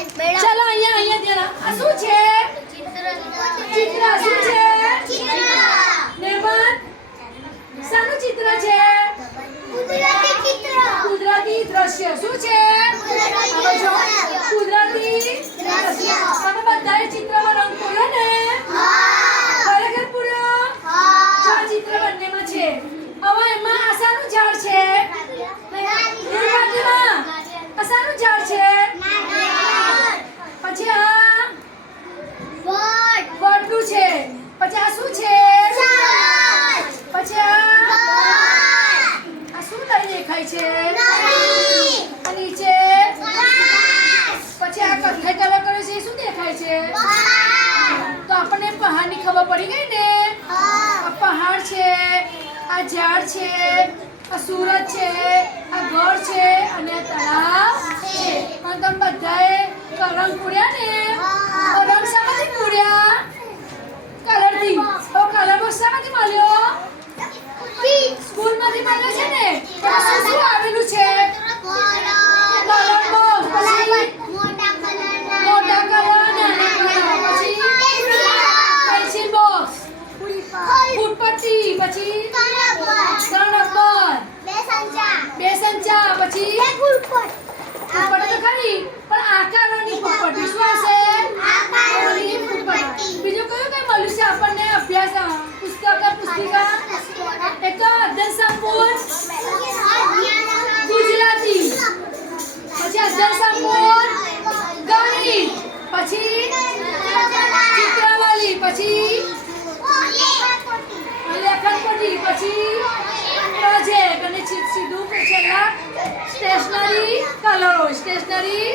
ચલો અહીંયા ધ્યાન આ શું છે? ચિત્ર શું છે? નેમન શાનું ચિત્ર છે? કુદરતી દ્રશ્ય શું છે? કુદરતી દ્રશ્ય. તમે બધાએ ચિત્રમાં રંગ પૂર્યો ને? ખરેખર પૂર્યો? જો ચિત્ર બંનેમાં છે. હવે એમાં આ શાનું ઝાડ છે? આ શાનું ઝાડ છે? પછી આ વડનું છે. પછી આ શું છે? પછી આ શું લઈ દેખાય છે? નીચે પછી આ કથ્થઈ કલર કર્યો છે શું દેખાય છે? તો આપણને પહાડની ખબર પડી ગઈ ને? આ પહાડ છે, આ ઝાડ છે, આ સૂરજ છે, આ ઘર છે અને આ તળાવ છે. અને તમે બધાએ રંગ પૂર્યા ને? તો રંગ શામાંથી પૂર્યા? કલરથી. તો કલર બોક્સ શામાંથી મળ્યો? સ્કૂલમાંથી મળ્યો છે ને? એમાં શું આવેલું છે? Colour box. પછી મોટા કલર, નાના કલર. પછી પેન્સિલ બોક્સ, ફૂટપટ્ટી, પછી ત્રણ રબર, બે સંચા, પછી ફૂટપટ્ટી તો ખરી પણ આકારોની ફૂટપટ્ટી. શું હશે? આકારોની ફૂટપટ્ટી. બીજું કયું કઈ મળ્યું છે આપણને અભ્યાસ પુસ્તિકા? એક તો અધ્યયન સંપૂર્ણ ગુજરાતી, પછી અધ્યયન સંપૂર્ણ ગણિત, પછી ચિત્રાવલી, પછી લેખન પટ્ટી, પછી પ્રોજેક્ટ અને સીધું છેલ્લા સ્ટેશનરી કલરો. સ્ટેશનરી